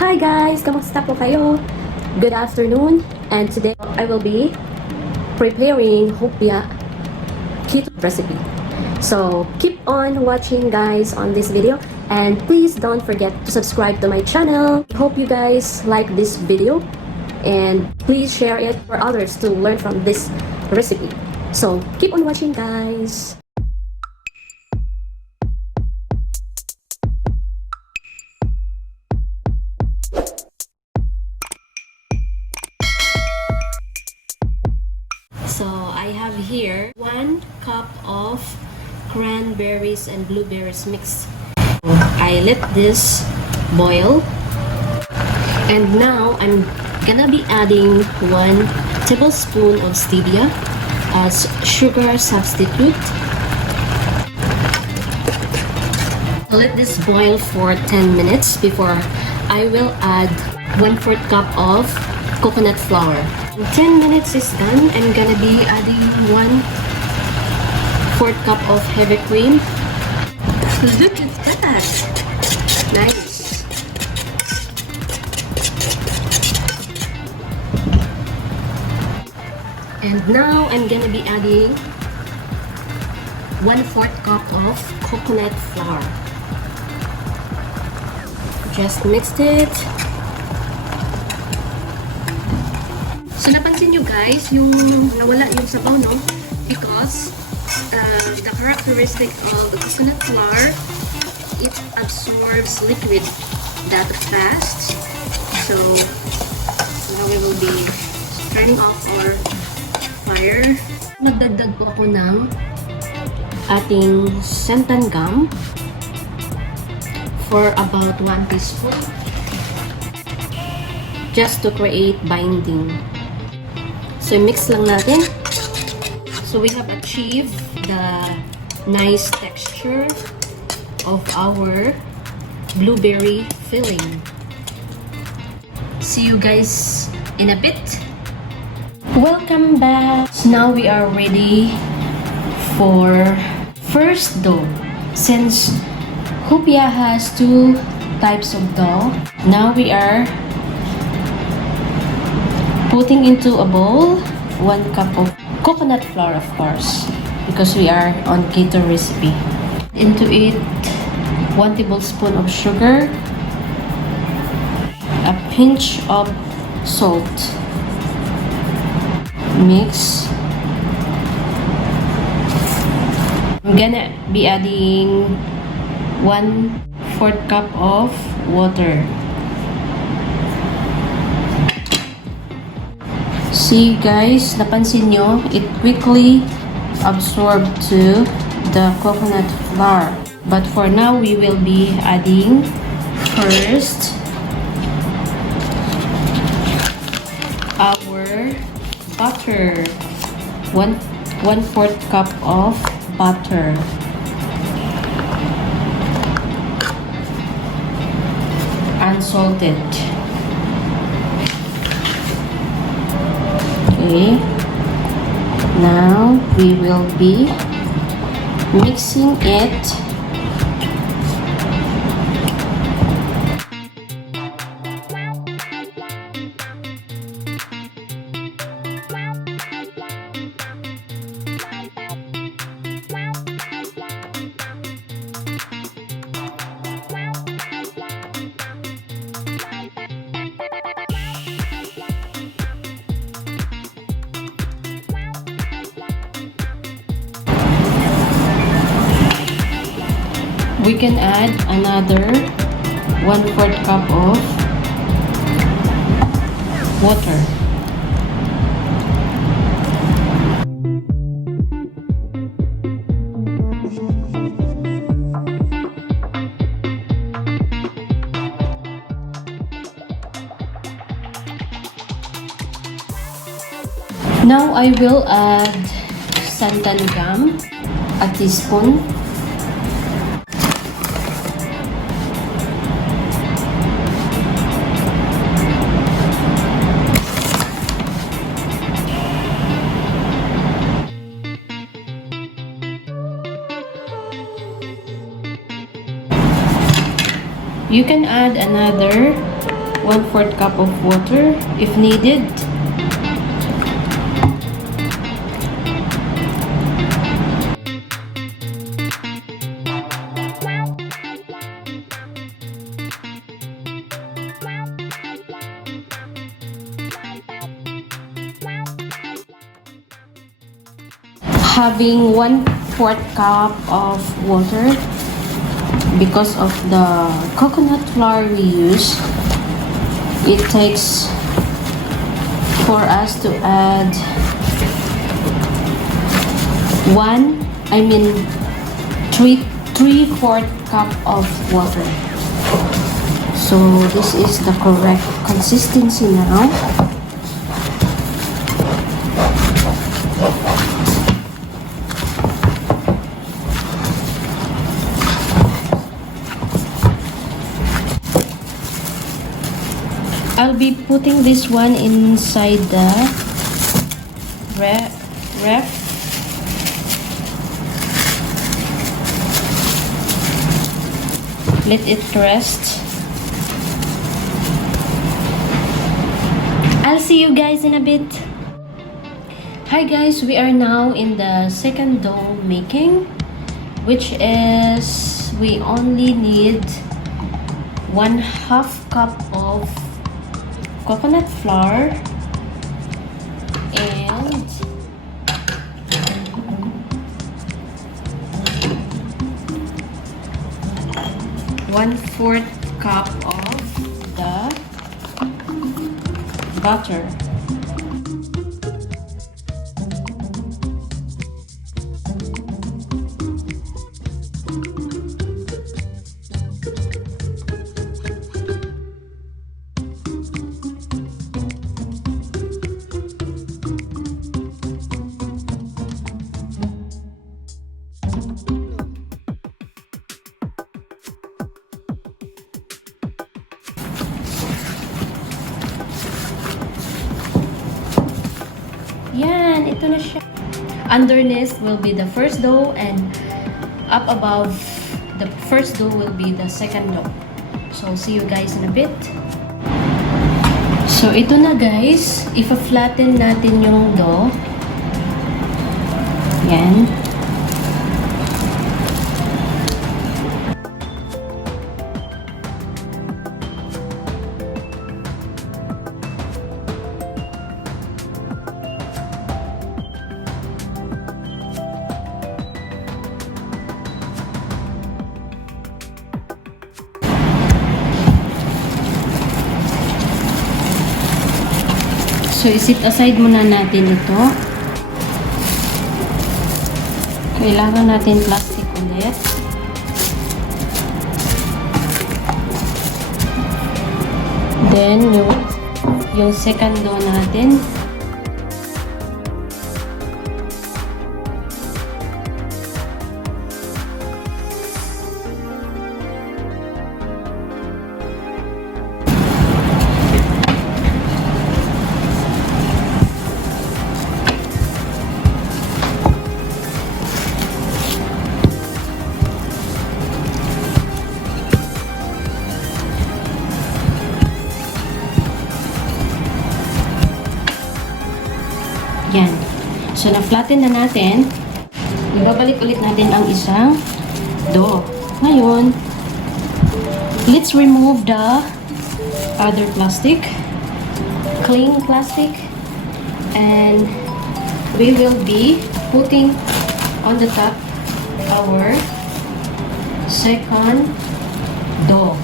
Hi guys! Kamusta po kayo? Good afternoon, and today I will be preparing hopia keto recipe. So keep on watching guys on this video, and please don't forget to subscribe to my channel. Hope you guys like this video, and please share it for others to learn from this recipe. So keep on watching guys. So I have here 1 cup of cranberries and blueberries mix. I let this boil, and now I'm gonna be adding 1 tablespoon of stevia as sugar substitute. Let this boil for 10 minutes before I will add 1/4 cup of coconut flour. 10 minutes is done. I'm gonna be adding 1/4 cup of heavy cream. Look at that! Nice. And now I'm gonna be adding 1/4 cup of coconut flour. Just mixed it. So, napansin nyo guys, yung nawala yung sabaw, no? Because the characteristic of the coconut flour, it absorbs liquid that fast. So, now we will be turning off our fire. Nagdagdag po ako ng ating santan gum for about 1 teaspoon just to create binding. So, mix lang natin. So, we have achieved the nice texture of our blueberry filling. See you guys in a bit. Welcome back. So now we are ready for first dough. Since hopia has 2 types of dough, now we are putting into a bowl 1 cup of coconut flour, of course, because we are on keto recipe. Into it 1 tablespoon of sugar, a pinch of salt. Mix. I'm gonna be adding 1/4 cup of water. See guys, napansin nyo, it quickly absorbed to the coconut flour. But for now, we will be adding first our butter. 1/4 cup of butter. Unsalted. Okay, now we will be mixing it. We can add another 1/4 cup of water. Now I will add santan gum, a teaspoon. You can add another 1/4 cup of water if needed. Having 1/4 cup of water because of the coconut flour we use, it takes for us to add 3/4 cup of water. So this is the correct consistency now. I'll be putting this one inside the ref. Let it rest. I'll see you guys in a bit. Hi guys, we are now in the second dough making, which is we only need 1/2 cup of coconut flour and 1/4 cup of the butter. Yan, ito na siya. Underneath will be the first dough and up above the first dough will be the second dough. So, see you guys in a bit. So, ito na guys. Ipa-flatten natin yung dough. Yan. So, isit aside muna natin ito. Kailangan natin plastic ulit. Then, yung second dough natin. Yan. So, na-flatten na natin. Ibabalik ulit natin ang isang dough. Ngayon, let's remove the other plastic. Clean plastic. And we will be putting on the top our second dough.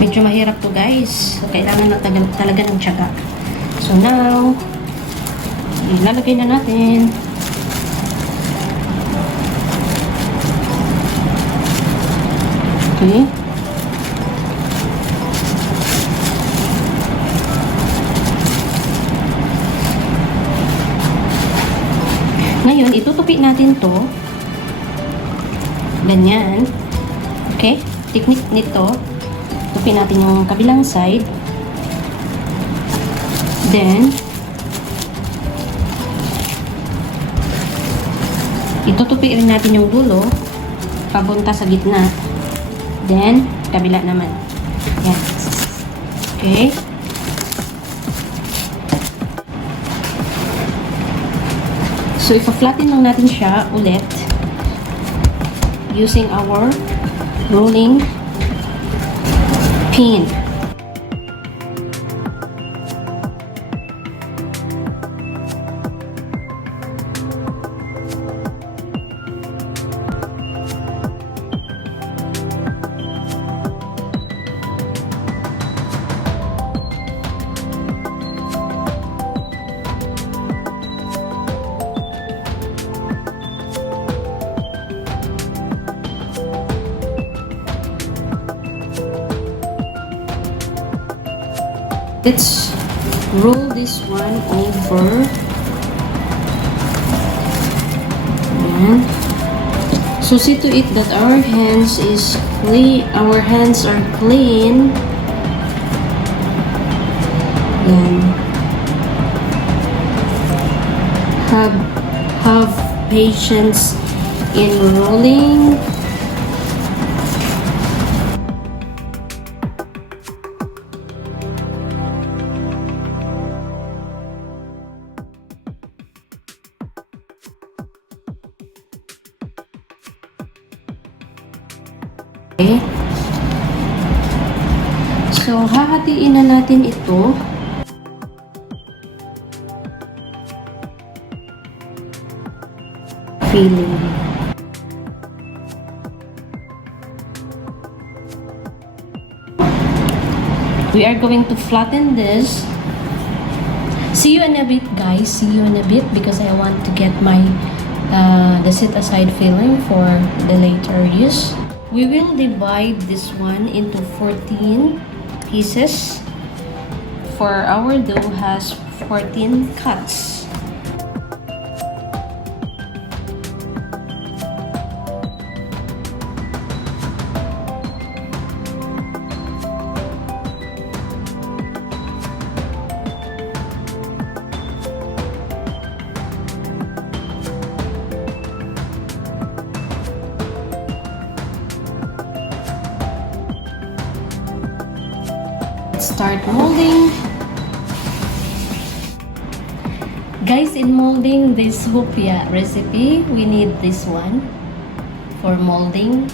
Medyo mahirap to guys. Kailangan na talaga ng tiyaga. So now, ilalagay na natin. Okay. Ngayon, itutupi natin to. Ganyan. Okay? Technique nito. Tupi natin yung kabilang side. Then, Itutupi rin natin yung dulo papunta sa gitna. Then, kabila naman. Yan. Okay. So, ipa-flatten lang natin siya ulit using our rolling pin. Let's roll this one over. And so see to it that our hands is clean. Our hands are clean. Then have patience in rolling. Okay. So, hahatiin na natin ito. Filling. We are going to flatten this. See you in a bit, guys. See you in a bit because I want to get my the set aside filling for the later use. We will divide this one into 14 pieces. For our dough has 14 cuts. Start molding. Guys, in molding this hopia recipe, we need this one for molding,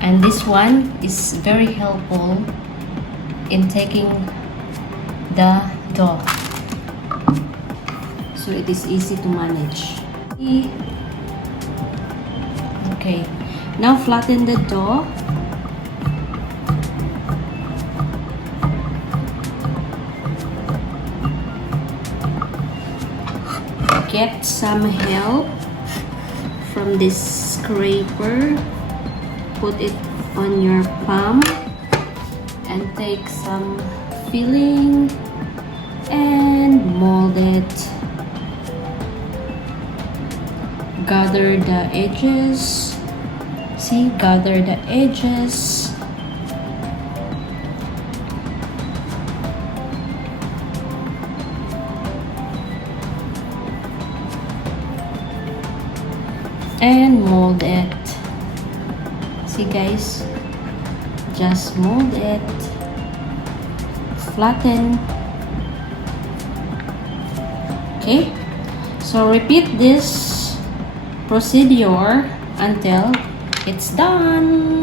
and this one is very helpful in taking the dough, so it is easy to manage. Okay, now flatten the dough. Get some help from this scraper. Put it on your palm and take some filling and mold it. Gather the edges. See, gather the edges. And mold it. See, guys, just mold it, flatten. Okay, so repeat this procedure until it's done.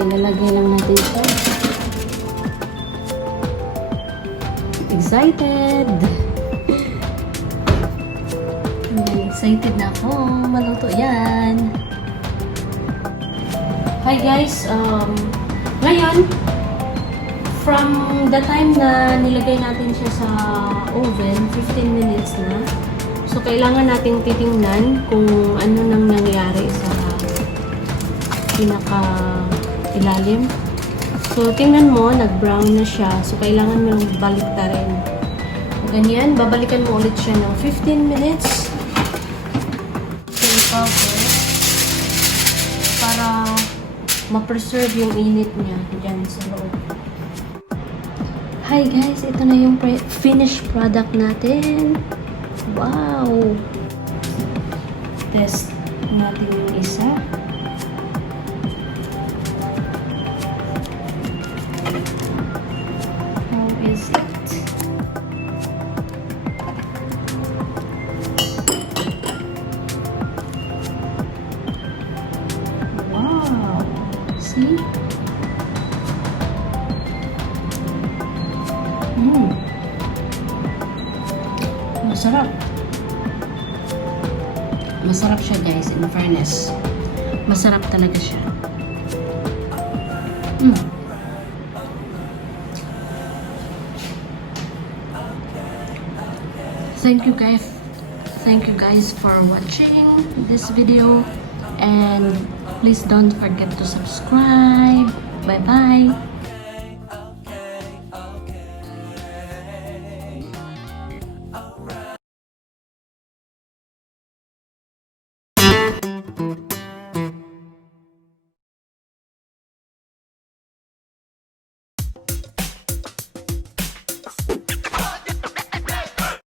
Ilalagay lang natin ito. Excited! Excited na ako. Maluto yan. Hi guys! Ngayon, from the time na nilagay natin siya sa oven, 15 minutes na. So, kailangan nating titingnan kung ano nang nangyari sa pinaka-ilalim. So, tingnan mo, nag-brown na siya. So, kailangan mo baliktarin. So, ganyan, babalikan mo ulit siya ng 15 minutes. So, cover para ma-preserve yung init niya dyan sa loob. Hi guys, ito na yung finished product natin. Wow! Test natin yung isa. How is it? Wow! See? Masarap. Masarap siya guys, in fairness. Masarap talaga siya. Thank you guys for watching this video, and please don't forget to subscribe. Bye bye.